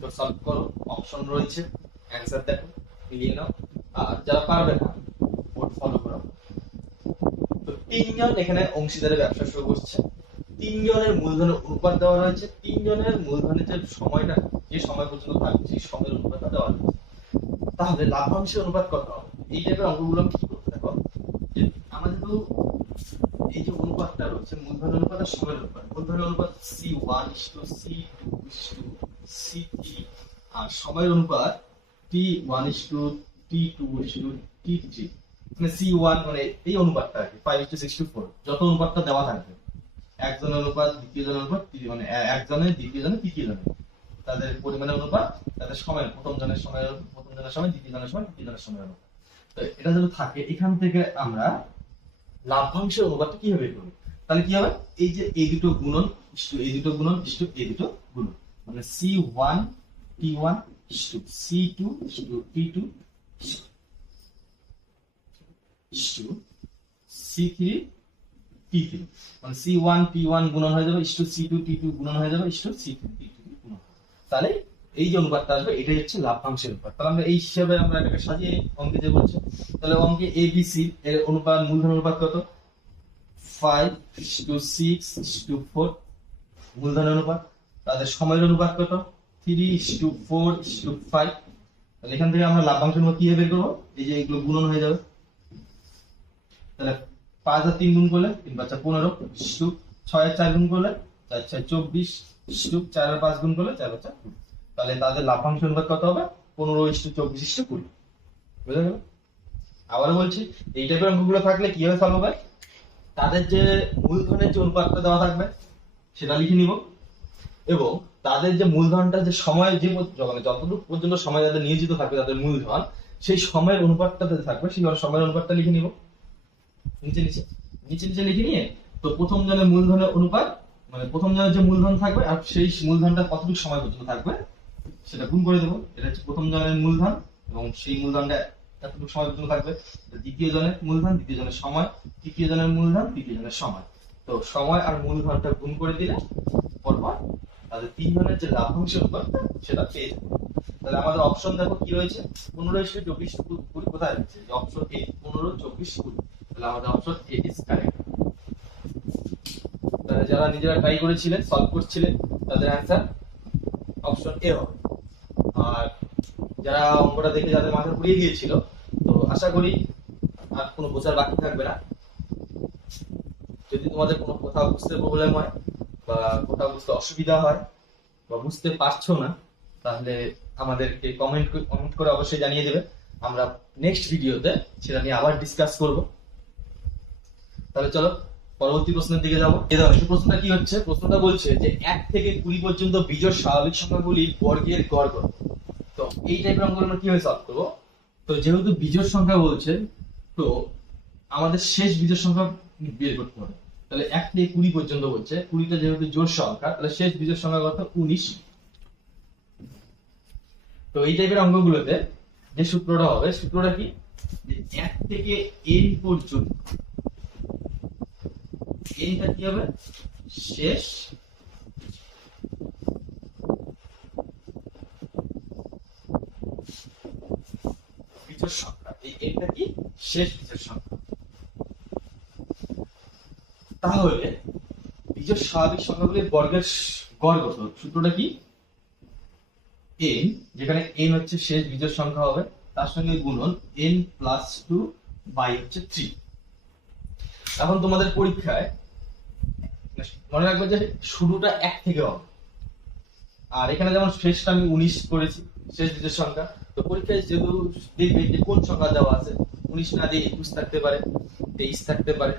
তো সলভ করো, অপশন রয়েছে, অ্যান্সার দেখো, মিলিয়ে নাও। আর যারা পারবে না বোর্ড ফলো করো। তো তিনজন এখানে অংশীদারের ব্যবসা শুরু করছে, তিনজনের মূলধনের অনুপাত দেওয়া রয়েছে, তিনজনের মূলধনের যে সময়টা, যে সময় পর্যন্ত থাকবে সেই সময়ের অনুপাতটা দেওয়া রয়েছে। তাহলে লাভাংশের অনুপাত কত হবে? এই টাইপের অঙ্কগুলো আমি কি করতে দেখো, যে আমাদের তো এই যে অনুপাতটা রয়েছে মূলধনের অনুপাত আর সময়ের অনুপাত, মূলধনের অনুপাত C1:C2:C3 আর সময়ের অনুপাত T1:T2:T3। মানে C1 মানে এই অনুপাতটা আর কি 5:6:4, যত অনুপাতটা দেওয়া থাকবে একজনের অনুপাত দ্বিতীয় জনের অনুপাত, মানে একজনের দ্বিতীয় জনের তৃতীয় জনের, তাদের পরিমাণের অনুপাত, তাদের সময়, প্রথম জনের সময়, দ্বিতীয় জনের সময়, তৃতীয় জনের সময় অনুপাত। তো এটা যদি থাকে, এখান থেকে আমরা লাভ্যাংশের অনুপাতটা কিভাবে বের করব? তাহলে কি হবে, এই যে এই দুটো গুণন এই দুটো গুণন এই দুটো গুণন, মানে C1T1:C2:T2:C3 মানে C1T1 গুণন হয়ে যাবে C2T2 গুণন হয়ে যাবে C3T3 গুণন। তাহলে এই যে অনুপাতটা আসবে এটাই হচ্ছে লাভ্যাংশের অনুপাত। তাহলে আমরা এই হিসাবে আমরা এটাকে সাজিয়ে অঙ্কে যে বলছে, তাহলে অঙ্কে ABC এর অনুপাত, মূলধন অনুপাত কত, 5:6:4 মূলধনের অনুপাত। তাদের সময়ের অনুপাত কত, 3:4:5। তাহলে এখান থেকে আমরা লাভ্যাংশের অনুপাত কিভাবে বের করবো, এই যে এগুলো গুণন হয়ে যাবে। তাহলে 5 আর 3 গুণ করলে 3×5=15, 6 আর 4 গুণ করলে 4×6=24, 4 আর 5 গুণ করলে 4×4=20। তাহলে তাদের লাভ্যাংশ অনুপাত কত হবে, 15:24:20। বুঝা গেল? আবার বলছি, এই টাইপের অঙ্কগুলো থাকলে কিভাবে সলভ হবে, তাদের যে মূলধনের যে অনুপাতটা দেওয়া থাকবে সেটা লিখে নিব, এবং তাদের যে মূলধনটা যে সময়, যে মানে যতটুকু পর্যন্ত সময় তাদের নিয়োজিত থাকবে তাদের মূলধন, সেই সময়ের অনুপাতটা থাকবে, সেই সময়ের অনুপাতটা লিখে নিব নিচে নিচে নিচে নিচে লিখে নিয়ে। তো প্রথম জনের মূলধনের অনুপাত, মানে প্রথম জনের যে মূলধন থাকবে আর সেই মূলধনটা কতটুকু সময় পর্যন্ত থাকবে সেটা গুণ করে দেবো। এটা হচ্ছে প্রথম জনের মূলধন এবং সেই মূলধনটা এতটুকু সময় পর্যন্ত থাকবে। দ্বিতীয় জনের মূলধন, দ্বিতীয় জনের সময়, তৃতীয় জনের মূলধন, তৃতীয় জনের সময়। তো সময় আর মূলধনটা গুণ করে দিলে পরপর তাদের তিনজনের যে লাভ্যাংশ অনুপাত সেটা পেয়ে যাবে। তাহলে আমাদের অপশন দেখো কি রয়েছে, 15:24:20 কোথায় রয়েছে, অপশন এ 15:24:20। তাহলে আমাদের অপশন এ ইজ কারেক্ট। তাহলে যারা নিজেরা ট্রাই করেছিলেন, সলভ করছিলেন, তাদের অ্যান্সার অপশন এ হবে। আর যারা অঙ্কটা দেখে যাদের মাথা ঘুরিয়ে গিয়েছিল, তো আশা করি আর কোনো বোঝার বাকি থাকবে না। যদি তোমাদের কোনো কোথাও বুঝতে প্রবলেম হয় বা কোথাও বুঝতে অসুবিধা হয় বা বুঝতে পারছো না, তাহলে আমাদেরকে কমেন্ট করে অবশ্যই জানিয়ে দেবে। আমরা নেক্সট ভিডিওতে সেটা নিয়ে আবার ডিসকাস করব। তাহলে চলো পরবর্তী প্রশ্নের দিকে যাবো। প্রশ্নটা কি হচ্ছে, প্রশ্নটা বলছে যে 1 থেকে 20 পর্যন্ত বিজোড় স্বাভাবিক সংখ্যাগুলির বর্গের গড় কত। তো এই টাইপের অঙ্কগুলো আমরা কিভাবে সলভ করবো, তো যেহেতু বিজোড় সংখ্যা বলছে, তো আমাদের শেষ বিজোড় সংখ্যা বের করতে হবে। তাহলে 1 থেকে 20 পর্যন্ত বলছে, 20টা যেহেতু জোড় সংখ্যা, তাহলে শেষ বিজোড় সংখ্যা কত, 19। তো এই টাইপের অঙ্কগুলোতে যে সূত্রটা হবে, সূত্রটা কি, যে 1 থেকে n পর্যন্ত, nটা কি হবে, শেষ বিজোড় সংখ্যা। এই nটা কি, শেষ বিজোড় সংখ্যা। তাহলে বিজোড় স্বাভাবিক সংখ্যাগুলির বর্গের গড় কত, সূত্রটা কি, n, যেখানে n হচ্ছে শেষ বিজোড় সংখ্যা হবে, তার সঙ্গে গুণন n+2/3। এখন তোমাদের পরীক্ষায় মনে রাখবে যে শুরুটা 1 থেকে হবে, আর এখানে যেমন শেষটা আমি 19 করেছি শেষ বিজোড় সংখ্যা, তো তো পরীক্ষায় যেহেতু দেখবে যে কোন সংখ্যা দেওয়া আছে, 19 না দিয়ে 21 থাকতে পারে, 23 থাকতে পারে,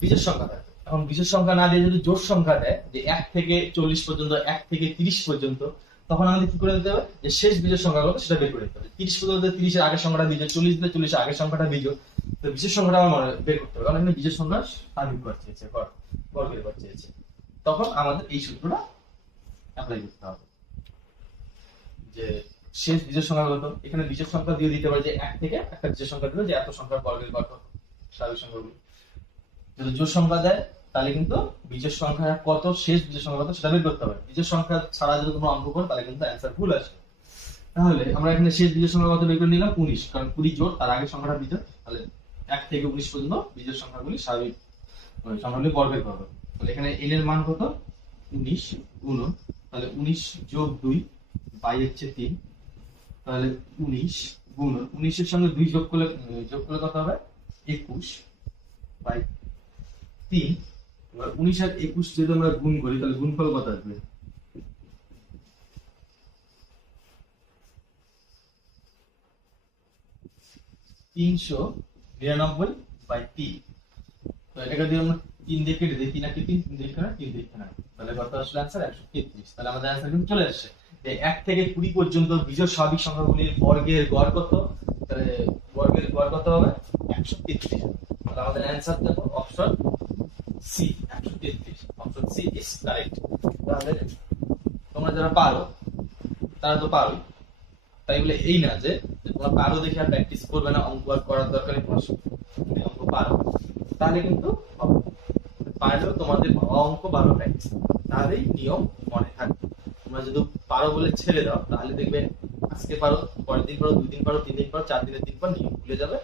বিজোড় সংখ্যা থাকে। এখন বিজোড় সংখ্যা না দিয়ে যদি জোড় সংখ্যা দেয়, যে 1 থেকে 40 পর্যন্ত, 1 থেকে 30 পর্যন্ত, তখন আমাদের কি করে দিতে হবে, যে শেষ বিজোড় সংখ্যা কত সেটা বের করে দিতে হবে। 30 পর্যন্ত 30 এর আগের সংখ্যাটা বিজোড়, 40 দিলে 40 এর আগের সংখ্যাটা বিজোড়। তো বিজোড় সংখ্যাটা আমার মনে বের করতে হবে, কারণ এখানে বিজোড় সংখ্যা স্বাভাবিক ঘর চেয়েছে, ঘর বের করতে চেয়েছে। তখন আমাদের এই সূত্রটা অ্যাপ্লাই করতে হবে, যে শেষ বিজোড় সংখ্যা কত। এখানে বিজোড় সংখ্যা দিয়ে দিতে পারে যে 1 থেকে একটা বিজোড় সংখ্যা দিলে যে এত সংখ্যার বর্গের ঘর কত, স্বাভাবিক সংখ্যাগুলো। যদি জোড় সংখ্যা দেয় তাহলে কিন্তু বিজোড় সংখ্যা কত, শেষ বিজোড় সংখ্যা কত সেটা বের করতে হবে। বিজোড় সংখ্যা ছাড়া যদি কোনো অঙ্ক করো তাহলে কিন্তু অ্যান্সার ভুল আসবে। তাহলে আমরা এখানে শেষ বিজোড় সংখ্যা কত বের করে নিলাম, 19, কারণ 20 জোড়, তার আগের সংখ্যাটা বিজোড়। তাহলে 1 থেকে 19 পর্যন্ত বিজোড় সংখ্যাগুলি স্বাভাবিক সংখ্যাগুলি বর্গের ঘর। তাহলে এখানে n এর মান কত, 19 গুণ, তাহলে 19 যোগ 2 বাই হচ্ছে 3, তাহলে 19 গুণ 19 এর সঙ্গে 2 যোগ করলে কত হবে, 21 বাই 3। এবার 19 আর 21 যদি আমরা গুণ করি তাহলে গুণফল কত আসবে, 399 বাই 3। তো এটাকে যদি আমরা 3 দিয়ে কেটে দিই, 3 আর 3, 3 দিয়ে কেটে 3 দিয়ে কেটে, তাহলে কত আসলে आंसर 133। তাহলে আমাদের आंसर কিন্তু চলে আসছে। যে 1 থেকে 20 পর্যন্ত বিজোড় স্বাভাবিক সংখ্যাগুলির বর্গের গড় কত, তাহলে বর্গের গড় কত হবে, 133। তাহলে আমাদের आंसर দেখো option C, 133। Option C is correct. তাহলে তোমরা যারা পারো তারা তো পারোই, তাই বলে এই না যে তোমরা পারো দেখে আর প্র্যাকটিস করবে না, অঙ্ক আর করার দরকার নেই, তুমি অঙ্ক পারো তাহলে কিন্তু হবে। পারলেও তোমাদের অঙ্ক ভালো প্র্যাকটিস, তাহলেই নিয়ম মনে থাকবে। তোমরা যদি পারো বলে ছেড়ে দাও তাহলে দেখবে আজকে পারো, পরের দিন পারো, 2 দিন পারো, 3 দিন পারো, 4 দিনের দিন পর নিয়ম ভুলে যাবে।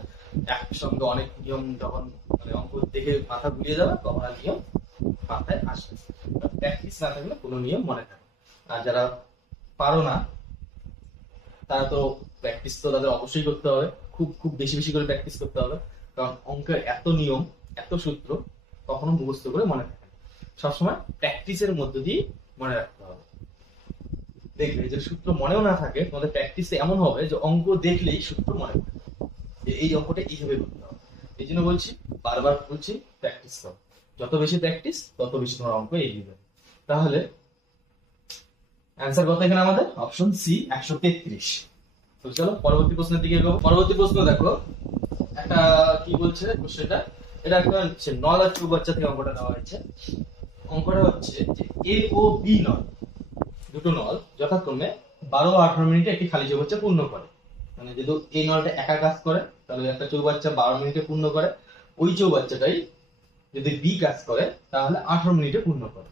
একসঙ্গে অনেক নিয়ম যখন মানে অঙ্ক দেখে মাথা ঘুরিয়ে যাবে তখন আর নিয়ম মাথায় আসবে। প্র্যাকটিস না থাকলে কোনো নিয়ম মনে থাকে। আর যারা পারো না তারা তো প্র্যাকটিস তো তাদের অবশ্যই করতে হবে, খুব খুব বেশি বেশি করে প্র্যাকটিস করতে হবে, কারণ অঙ্কের এত নিয়ম, এত সূত্র কখনো মুখস্থ করে মনে থাকে না। সবসময় প্র্যাকটিসের মধ্য দিয়ে মনে রাখতে হবে। দেখবে যে সূত্র মনেও না থাকে, তোমাদের প্র্যাকটিসে এমন হবে যে অঙ্ক দেখলেই সূত্র মনে পড়ে যে এই অঙ্কটা এইভাবে করতে হবে। এই জন্য বলছি, বারবার বলছি, প্র্যাকটিস করো। যত বেশি প্র্যাকটিস তত বেশি তোমার অঙ্ক এগিয়ে যাবে। তাহলে অ্যান্সার কত এখানে আমাদের, অপশন সি 133। তো চলো পরবর্তী প্রশ্নের দিকে এগোবো। পরবর্তী প্রশ্ন দেখো, একটা কি বলছে কোশ্চেনটা, এটা একটা নল আর চৌবাচ্চা থেকে অঙ্কটা দেওয়া হয়েছে। অঙ্কটা হচ্ছে যে এ ও বি নল, দুটো নল যথাক্রমে 12 ও 18 মিনিটে একটি খালি চৌবাচ্চা পূর্ণ করে। মানে যদি এই নলটা একা কাজ করে তাহলে একটা চৌবাচ্চা 12 মিনিটে পূর্ণ করে, ওই চৌবাচ্চাটাই যদি বি কাজ করে তাহলে 18 মিনিটে পূর্ণ করে।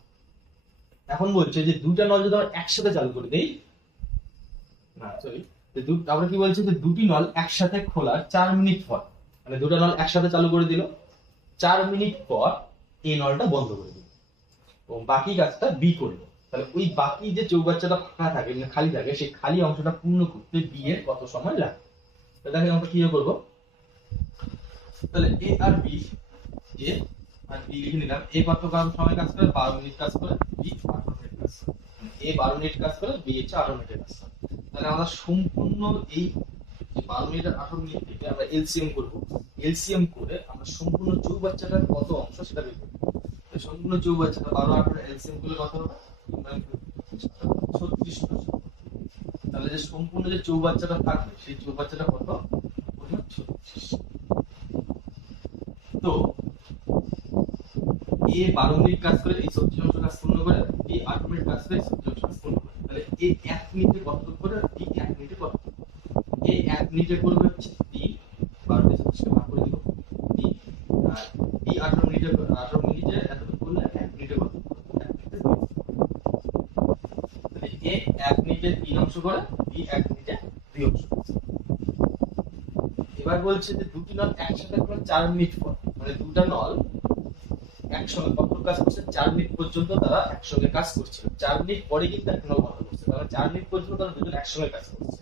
এখন বলছে যে দুটা নল যদি আমরা একসাথে চালু করে দেই, না সরি, আমরা কি বলছি যে দুটি নল একসাথে খোলার 4 মিনিট পর, মানে দুটো নল একসাথে চালু করে দিল, 4 মিনিট পর এই নলটা বন্ধ করে দিল এবং বাকি কাজটা বি করলো। তাহলে ওই বাকি যে চৌবাচ্চাটা ফাঁকা থাকে, মানে খালি থাকে, সেই খালি অংশটা পূর্ণ করতে বি এর কত সময় লাগে। তাহলে দেখেন আমরা কি করবো, তাহলে এ আর বি, এ আর বি লিখে নিলাম। এ কত সময় কাজ করে, 12 মিনিট কাজ করে, বি 18 মিনিট কাজ করে। এ 12 মিনিট কাজ করে, বি হচ্ছে 18 মিনিট কাজ করে। তাহলে আমরা সম্পূর্ণ এই 12 মিনিট আর 18 মিনিট থেকে আমরা এলসিএম করব। এলসিএম করে আমরা সম্পূর্ণ চৌবাচ্চাটার কত অংশ সেটা বের করব। সম্পূর্ণ চৌবাচ্চাটা 12 18 এলসিএম করলে কত হবে, 36। তাহলে যে সম্পূর্ণ যে চৌবাচ্চাটা থাকবে সেই চৌবাচ্চাটা কত, 36। তো এ 12 মিনিট কাজ করে এই 36 অংশ কাজ পূর্ণ করে, বি 18 মিনিট কাজ করে 36 অংশ কাজ পূর্ণ করে। তাহলে এ 1 মিনিটে কতটুকু করে, বি 1 মিনিটে কতটুকু। এ 1 মিনিটে করবে হচ্ছে 3, 12 দিয়ে 36 কে ভাগ করে দিব 3, আর বি 18 মিনিটে এতটুকু করলে 1 মিনিটে কত, 1 মিনিটে 2। তাহলে এ 1 মিনিটে 3 অংশ করে, বি 1 মিনিটে 2 অংশ করে। এবার বলছে যে দুটি নল একসাথে করে 4 মিনিট পর, মানে দুটো নল একসঙ্গে কতটুকু কাজ করছে, 4 মিনিট পর্যন্ত তারা একসঙ্গে কাজ করছে। 4 মিনিট পরে কিন্তু একটা নল বন্ধ করছে, তাহলে 4 মিনিট পর্যন্ত তারা দুজন একসঙ্গে কাজ করছে।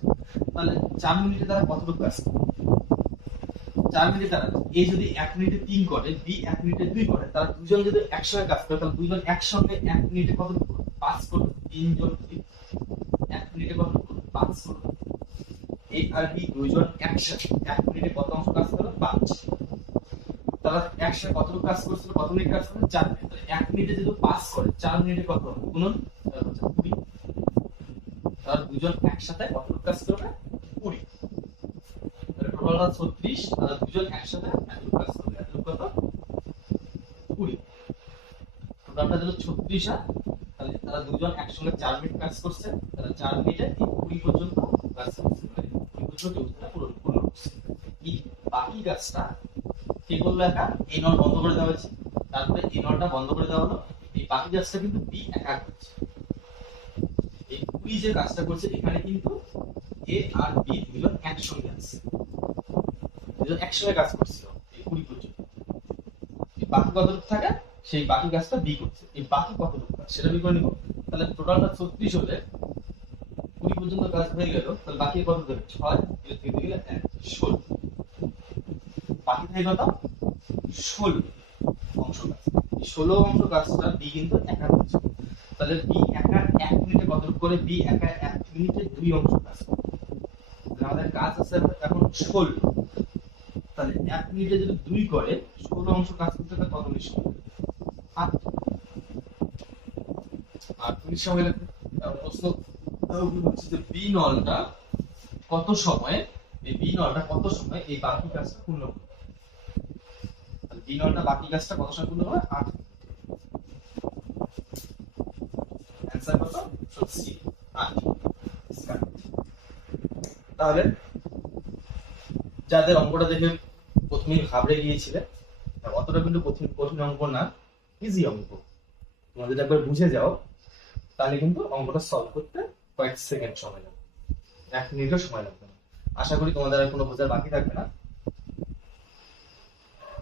তাহলে 4 মিনিটে তারা কতটুকু কাজ করে, 4 মিনিটে তারা, এ যদি 1 মিনিটে 3 করে, বি 1 মিনিটে 2 করে, তারা দুজন যদি একসঙ্গে কাজ করে তাহলে দুজন একসঙ্গে 1 মিনিটে কতটুকু, 5 করবে। 3 জন 1 মিনিটে কতটুকু, 5 করবে। এ আর বি দুইজন একসাথে 1 মিনিটে কত অংশ কাজ করলো? 5। তারা একসাথে কতটুকু কাজ করছিল? কত মিনিট কাজ করলো? 4 মিনিট। 1 মিনিটে যদি 5 করে 4 মিনিটে কত হবে? গুণন 20। তারা দুজন একসাথে কতটুকু কাজ করবে? 20। তাহলে টোটালটা 36, আর দুজন একসাথে এতটুকু কাজ করবে। এতটুকু কত? 20। টোটালটা যদি 36 হয়, তাহলে তারা দুজন একসঙ্গে 4 মিনিট কাজ করছে। তারা 4 মিনিটে 20 পর্যন্ত কাজ করছে, মানে 20 পর্যন্ত যোজনা পূরণ করছে। এই বাকি কাজটা কি করলো? একা এই নল বন্ধ করে দেওয়া হয়েছে, তারপরে এই নলটা বন্ধ করে দেওয়া হলো। এই বাকি কাজটা কিন্তু বি একা করছে। এই 20 যে কাজটা করছে, এখানে কিন্তু এ আর বি দুজন একসঙ্গে আছে, দুজন একসঙ্গে কাজ করছিল এই 20 পর্যন্ত। এই বাকি কতটুকু থাকে? সেই বাকি কাজটা বি করছে। এই বাকি কতটুকু কাজ সেটা বি করে নিব। তাহলে টোটালটা 36 হলে 20 পর্যন্ত কাজ হয়ে গেল, তাহলে বাকি কত দেবে? 6 এর থেকে গেলে 1 16। বাকি থাকে কত? 16 অংশ কাজ। এই 16 অংশ কাজটা বি কিন্তু একা করছে। তাহলে বি একা 1 মিনিটে কতটুকু করে? বি একা 1 মিনিটে 2 অংশ কাজ করে। তাহলে আমাদের কাজ আছে এখন 16। তাহলে 1 মিনিটে যদি 2 করে 16 অংশ কাজ করতে তাহলে কত মিনিট সময় লাগে? 8। 8 মিনিট সময় লাগবে। তাহলে প্রশ্ন হচ্ছে যে বি নলটা কত সময়ে, এই বি নলটা কত সময় এই বাকি কাজটা পূর্ণ করবে? তাহলে বি নলটা বাকি কাজটা কত সময় পূর্ণ হবে? 8। অ্যানসার কত? সি 8। তাহলে যাদের অঙ্কটা দেখে প্রথমেই ঘাবড়ে গিয়েছিলে, অতটা কিন্তু কঠিন কঠিন অঙ্ক না, ইজি অঙ্ক। তোমরা যদি একবার বুঝে যাও তাহলে কিন্তু অঙ্কটা সলভ করতে কয়েক সেকেন্ড সময় লাগবে, 1 মিনিটও সময় লাগবে না। আশা করি তোমাদের আর কোনো বোঝার বাকি থাকবে না।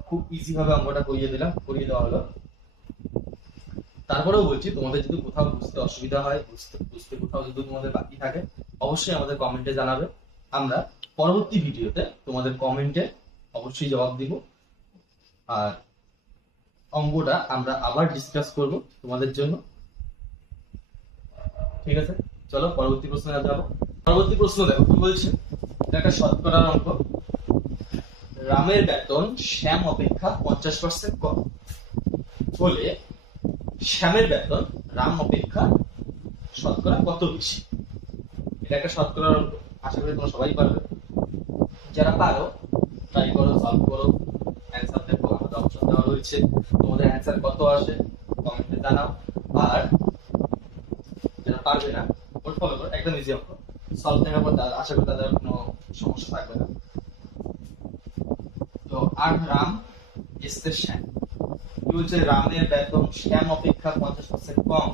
খুব ইজি ভাবে অঙ্কটা করিয়ে দেওয়া হলো। তারপরেও বলছি, তোমাদের যদি কোথাও বুঝতে অসুবিধা হয়, বুঝতে কোথাও যদি তোমাদের বাকি থাকে, অবশ্যই আমাদের কমেন্টে জানাবে। আমরা পরবর্তী ভিডিওতে তোমাদের কমেন্টে অবশ্যই জবাব দিব। আর অঙ্কটা আমরা আবার ডিসকাস করব তোমাদের জন্য। ঠিক আছে, চলো পরবর্তী প্রশ্নে যাবো। পরবর্তী প্রশ্ন দেখো কি বলছে। এটা একটা শতকরার অঙ্ক। রামের বেতন শ্যাম অপেক্ষা 50% কম হলে শ্যামের বেতন রাম অপেক্ষা শতকরা কত বেশি? এটা একটা শতকরার অঙ্ক, আশা করি তোমরা সবাই পারবে। যারা পারো ট্রাই করো, সলভ করো, অ্যান্সার দেখো। আমাদের অপশন দেওয়া রয়েছে, তোমাদের অ্যান্সার কত আসে কমেন্টে জানাও। আর যারা পারবে না, ওর ফলো করো, একদম ইজি অঙ্ক। সলভ দেখার পর আশা করি তাদের কোনো সমস্যা থাকবে না। তো আর রাম এসতে শ্যাম, কি বলছে? রামের বেতন শ্যাম অপেক্ষা 50% কম।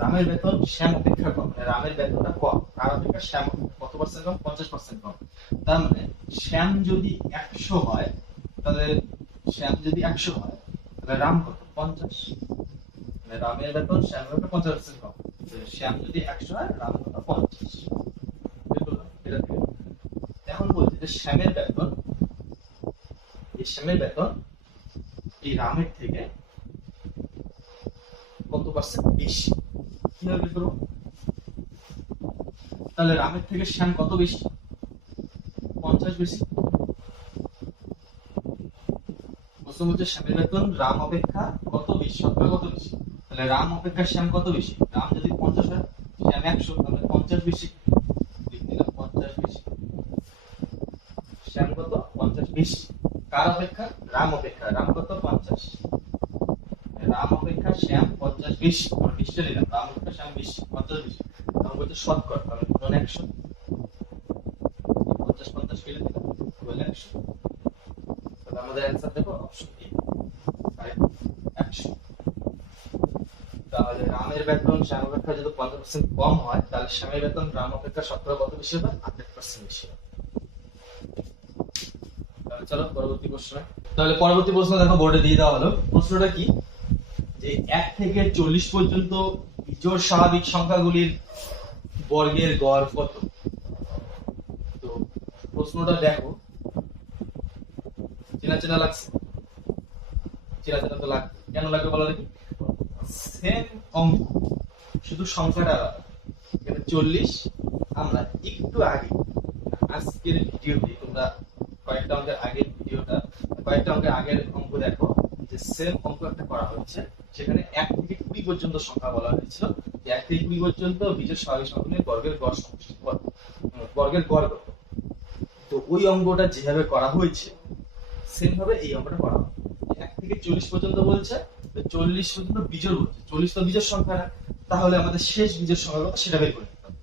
রামের বেতন শ্যাম অপেক্ষা কম, মানে রামের বেতনটা কম, আর অপেক্ষা শ্যাম কত পার্সেন্ট কম? 50% কম। তার মানে শ্যাম যদি 100 হয়, তাহলে শ্যাম যদি 100 হয়, তাহলে রাম কত? 50। মানে রামের বেতন শ্যামের বেতন 50% কম। শ্যাম যদি 100 হয়, রাম কত? 50। এটা থেকে এখন বলছে যে শ্যামের বেতন, এই শ্যামের বেতন এই রামের থেকে কত পার্সেন্ট বেশি? কিভাবে বের করবো? তাহলে রামের থেকে শ্যাম কত বেশি? 50 বেশি। প্রশ্ন হচ্ছে শ্যামের বেতন রাম অপেক্ষা কত বেশি, শতকরা কত বেশি? তাহলে রাম অপেক্ষা শ্যাম কত বেশি? রাম যদি 50 হয়, শ্যাম 100, তাহলে 50 বেশি। লিখে দিলাম 50 বেশি। শ্যাম কত? 50 বেশি। কার অপেক্ষা? রাম অপেক্ষা। রাম কত? 50। রাম অপেক্ষা শ্যাম 50 বেশি। আমরা বেশিটা নিলাম, রাম অপেক্ষা শ্যাম বেশি, 50 বেশি। রাম বলতে শতকরা, তাহলে গুণন 100। 50 50 কেটে দিলাম, বলে 100। তাহলে আমাদের অ্যান্সার দেখো অপশন এ, 100। তাহলে রামের বেতন শ্যাম অপেক্ষা যদি 50% কম হয়, তাহলে শ্যামের বেতন রাম অপেক্ষা শতকরা কত বেশি হবে? 100% বেশি হবে। তাহলে চলো পরবর্তী প্রশ্ন। তাহলে পরবর্তী প্রশ্ন দেখো বোর্ডে দিয়ে দেওয়া হলো। প্রশ্নটা কি? যে 1 থেকে 40 পর্যন্ত বিজোড় স্বাভাবিক সংখ্যাগুলির বর্গের গড় কত? তো প্রশ্নটা দেখো, চেনা চেনা লাগছে? চেনা চেনা তো লাগবে, কেন লাগবে বলো দেখি। সেম অঙ্ক, শুধু সংখ্যাটা আলাদা। এখানে 40 আমরা একটু আগে আজকের ভিডিওতে তোমরা কয়েকটা অঙ্কের আগের অঙ্ক দেখো, যে সেম অঙ্ক একটা করা হচ্ছে, সেখানে 1 থেকে 20 পর্যন্ত সংখ্যা বলা হয়েছিল, যে 1 থেকে 20 পর্যন্ত বিজোড় স্বাভাবিক সংখ্যার বর্গের গড় সমষ্টি বর্গের গড় কত। তো ওই অঙ্কটা যেভাবে করা হয়েছে সেম ভাবে এই অঙ্কটা করা হবে। 1 থেকে 40 পর্যন্ত বলছে, তো 40 পর্যন্ত বিজোড় বলছে, 40 তো বিজোড় সংখ্যা না, তাহলে আমাদের শেষ বিজোড় সংখ্যা কত সেটা বের করে নিতে হবে।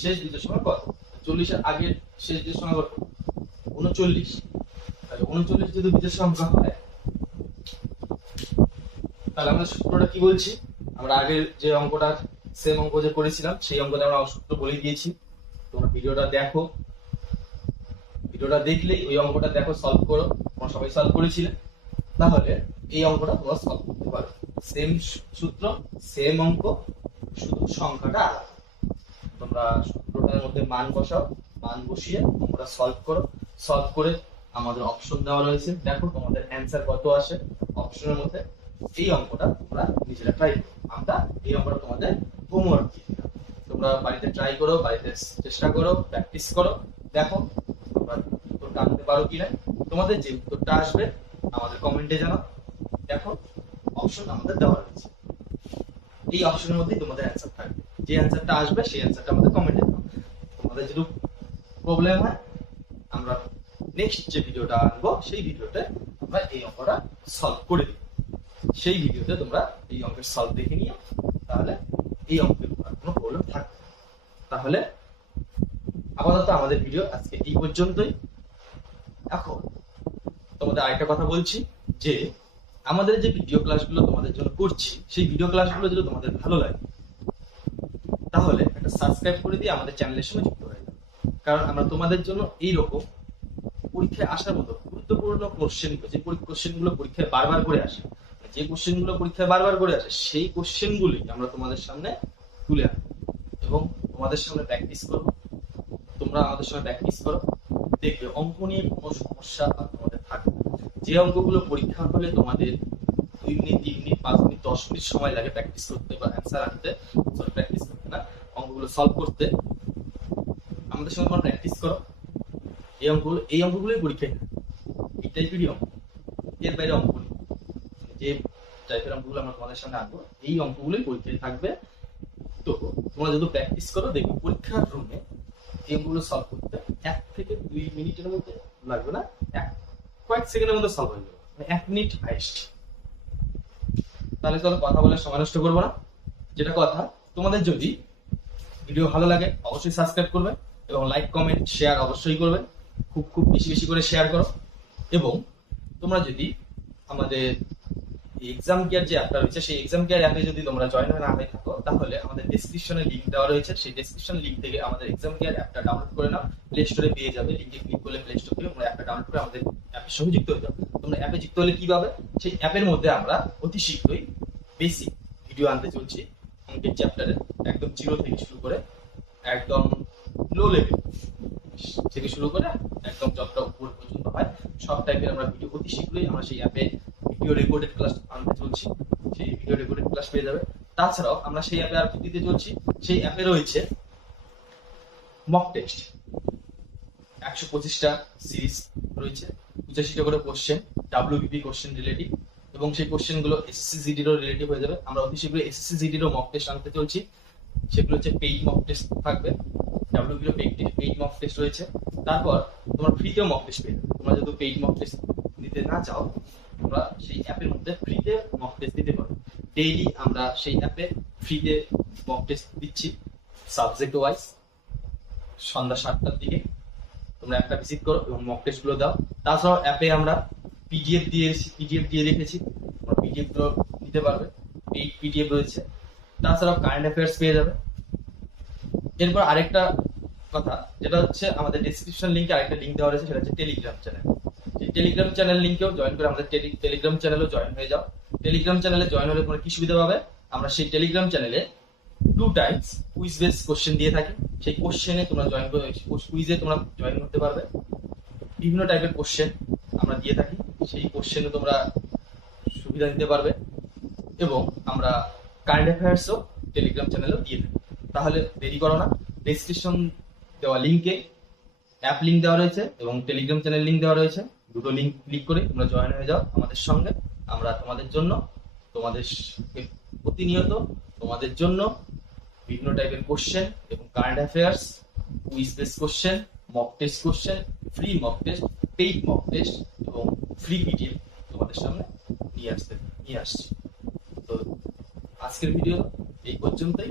শেষ বিজোড় সংখ্যা কত? 40 এর আগের শেষ বিজোড় সংখ্যা কত? 39। তাহলে 39 যদি বিজোড় সংখ্যা হয়, তাহলে আমরা সূত্রটা কি বলছি? আমরা আগের যে অঙ্কটা সেম অঙ্ক যে করেছিলাম সেই অঙ্কটা আমরা সূত্র বলে দিয়েছি। তোমরা ভিডিওটা দেখো, ভিডিওটা দেখলেই ওই অঙ্কটা দেখো, সলভ করো, তোমরা সবাই সলভ করেছিলে, তাহলে এই অঙ্কটা তোমরা সলভ করতে পারো। সেম সূত্র, সেম অঙ্ক, শুধু সংখ্যাটা আলাদা। তোমরা সূত্রটার মধ্যে মান বসাও, মান বসিয়ে তোমরা সলভ করো, সলভ করে আমাদের অপশন দেওয়া রয়েছে, দেখো তোমাদের অ্যান্সার কত আসে অপশনের মধ্যে। এই অঙ্কটা তোমরা নিজেরা ট্রাই করো, আমরা এই অঙ্কটা তোমাদের হোমওয়ার্ক দিই, তোমরা বাড়িতে ট্রাই করো, বাড়িতে চেষ্টা করো, প্র্যাকটিস করো, দেখো তোমরা উত্তরটা আনতে পারো কিনা। তোমাদের যে উত্তরটা আসবে আমাদের কমেন্টে জানাও। দেখো অপশন আমাদের দেওয়া রয়েছে, এই অপশনের মধ্যেই তোমাদের অ্যান্সার থাকবে, যে অ্যান্সারটা আসবে সেই অ্যান্সারটা আমাদের কমেন্টে দাও। তোমাদের যদি প্রবলেম হয়, আমরা নেক্সট যে ভিডিওটা আনবো সেই ভিডিওতে আমরা এই অঙ্কটা সলভ করে দিই, সেই ভিডিওতে তোমরা এই অঙ্কের সলভ দেখে নিও, তাহলে এই অঙ্কের কোনো প্রবলেম থাকবে না। তাহলে আপাতত আমাদের ভিডিও আজকে এই পর্যন্তই। এখন তোমাদের আরেকটা কথা বলছি, যে আমাদের যে ভিডিও ক্লাসগুলো তোমাদের জন্য করছি, সেই ভিডিও ক্লাসগুলো যদি তোমাদের ভালো লাগে, তাহলে একটা সাবস্ক্রাইব করে দিয়ে আমাদের চ্যানেলের সঙ্গে যুক্ত হয়ে যাবে। কারণ আমরা তোমাদের জন্য এইরকম পরীক্ষায় আসার মতো গুরুত্বপূর্ণ কোশ্চেনগুলো, যে কোশ্চেনগুলো পরীক্ষায় বারবার করে আসে, যে কোশ্চেনগুলো পরীক্ষায় বারবার করে আসে, সেই কোশ্চেনগুলি আমরা তোমাদের সামনে তুলে আনবো এবং তোমাদের সামনে প্র্যাকটিস করবো। তোমরা আমাদের সঙ্গে প্র্যাকটিস করো, দেখবে অঙ্ক নিয়ে কোনো সমস্যা আর তোমাদের থাকবে না। যে অঙ্কগুলো পরীক্ষা হলে তোমাদের 2 মিনিট, 3 মিনিট, 5 মিনিট, 10 মিনিট সময় লাগে প্র্যাকটিস করতে বা অ্যান্সার আনতে, প্র্যাকটিস করতে না, অঙ্কগুলো সলভ করতে, আমাদের সঙ্গে তোমরা প্র্যাকটিস করো। এই অঙ্কগুলোই পরীক্ষায় এই টাইপেরই অঙ্ক, এর বাইরে অঙ্ক নেই। যে টাইপের অঙ্কগুলো আমরা তোমাদের সামনে আনবো, এই অঙ্কগুলোই পরীক্ষায় থাকবে। তো তোমরা যদি প্র্যাকটিস করো, দেখবে পরীক্ষার রুমে এই অঙ্কগুলো সলভ করতে 1 থেকে 2 মিনিটের মধ্যে লাগবে না, কয়েক সেকেন্ডের মধ্যে সলভ হয়ে যাবে, 1 মিনিট হাইস্ট। তাহলে চলো কথা বলে সময় নষ্ট করবো না। যেটা কথা, তোমাদের যদি ভিডিও ভালো লাগে অবশ্যই সাবস্ক্রাইব করবে এবং লাইক, কমেন্ট, শেয়ার অবশ্যই করবে, খুব খুব বেশি বেশি করে শেয়ার করো। এবং তোমরা যদি আমাদের এক্সাম কেয়ার যে অ্যাপটা রয়েছে, সেই এক্সাম কেয়ার অ্যাপে যদি তোমরা জয়েন না হয়ে থাকো, তাহলে আমাদের ডেসক্রিপশনে লিংক দেওয়া রয়েছে, সেই ডেসক্রিপশন লিংক থেকে আমাদের এক্সাম কেয়ার অ্যাপটা ডাউনলোড করে নাও, প্লে স্টোরে পেয়ে যাবে, লিংকে ক্লিক করলে প্লে স্টোর থেকে তোমরা অ্যাপটা ডাউনলোড করে আমাদের অ্যাপের সঙ্গে যুক্ত হয়ে যাবে। তোমরা অ্যাপে যুক্ত হলে কি পাবে? সেই অ্যাপের মধ্যে আমরা অতি শীঘ্রই বেসিক ভিডিও আনতে চলছি, অঙ্কের চ্যাপ্টারে একদম জিরো থেকে শুরু করে একদম লো লেভেল থেকে শুরু করে একদম যতটা উপর পর্যন্ত হয় সব টাইপের আমরা ভিডিও অতি শীঘ্রই আমরা সেই অ্যাপে ভিডিও রেকর্ডেড ক্লাস আনতে চলছি, সেই ভিডিও রেকর্ডেড ক্লাস পেয়ে যাবে। তাছাড়াও আমরা সেই অ্যাপে আর কি দিতে চলছি, সেই অ্যাপে রয়েছে মক টেস্ট, 125টা সিরিজ রয়েছে, 85টা করে কোশ্চেন, ডাব্লিউবিপি কোশ্চেন রিলেটিভ, এবং সেই কোশ্চেনগুলো এসএসসি জিডিরও রিলেটিভ হয়ে যাবে। আমরা অতি শীঘ্রই এসএসসি জিডিরও মক টেস্ট আনতে চলছি, সেগুলো হচ্ছে পেইড মক টেস্ট থাকবে, ডাব্লিউবিপিরও পেইড মক টেস্ট রয়েছে। তারপর তোমরা ফ্রিতেও মক টেস্ট পেয়ে যাবে। তোমরা যদি পেইড মক টেস্ট নিতে না চাও, তোমরা সেই অ্যাপের মধ্যে ফ্রিতে মক টেস্ট দিতে পারো। ডেইলি আমরা সেই অ্যাপে ফ্রিতে মক টেস্ট দিচ্ছি সাবজেক্ট ওয়াইজ, সন্ধ্যা 7টার দিকে তোমরা অ্যাপটা ভিজিট করো এবং মক টেস্ট গুলো দাও। তাছাড়াও অ্যাপে আমরা পিডিএফ দিয়ে রেখেছি, তোমরা পিডিএফ গুলো নিতে পারবে, এই পিডিএফ রয়েছে। তাছাড়াও কারেন্ট অ্যাফেয়ার্স পেয়ে যাবে। এরপর আরেকটা কথা, যেটা হচ্ছে আমাদের ডেসক্রিপশন লিংকে আরেকটা লিংক দেওয়া রয়েছে, সেটা হচ্ছে টেলিগ্রাম চ্যানেল। সেই টেলিগ্রাম চ্যানেল লিংকেও জয়েন করে আমাদের টেলিগ্রাম চ্যানেলেও জয়েন হয়ে যাও। টেলিগ্রাম চ্যানেলে জয়েন হলে তোমরা কি সুবিধা পাবে? আমরা সেই টেলিগ্রাম চ্যানেলে 2 টাইমস কুইজ বেস কোশ্চেন দিয়ে থাকি, সেই কোশ্চেনে তোমরা জয়েন করে কুইজে তোমরা জয়েন করতে পারবে। বিভিন্ন টাইপের কোশ্চেন আমরা দিয়ে থাকি, সেই কোশ্চেনে তোমরা সুবিধা নিতে পারবে। এবং আমরা কারেন্ট অ্যাফেয়ার্সও টেলিগ্রাম চ্যানেলেও দিয়ে থাকি। তাহলে দেরি করো না, ডেসক্রিপশন দেওয়া লিঙ্কে অ্যাপ লিঙ্ক দেওয়া রয়েছে এবং টেলিগ্রাম চ্যানেল লিঙ্ক দেওয়া রয়েছে। দুটো লিঙ্ক ক্লিক করে তোমরা জয়েন হয়ে যাও আমাদের সঙ্গে। আমরা তোমাদের জন্য তোমাদের প্রতিনিয়ত তোমাদের জন্য বিভিন্ন টাইপের কোশ্চেন এবং current affairs, quiz base question, mock test question, free mock test, paid mock test এবং ফ্রি পিডিএফ তোমাদের সামনে নিয়ে আসছি। তো আজকের ভিডিও এই পর্যন্তই।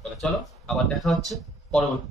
তাহলে চলো আবার দেখা হচ্ছে পরবর্তী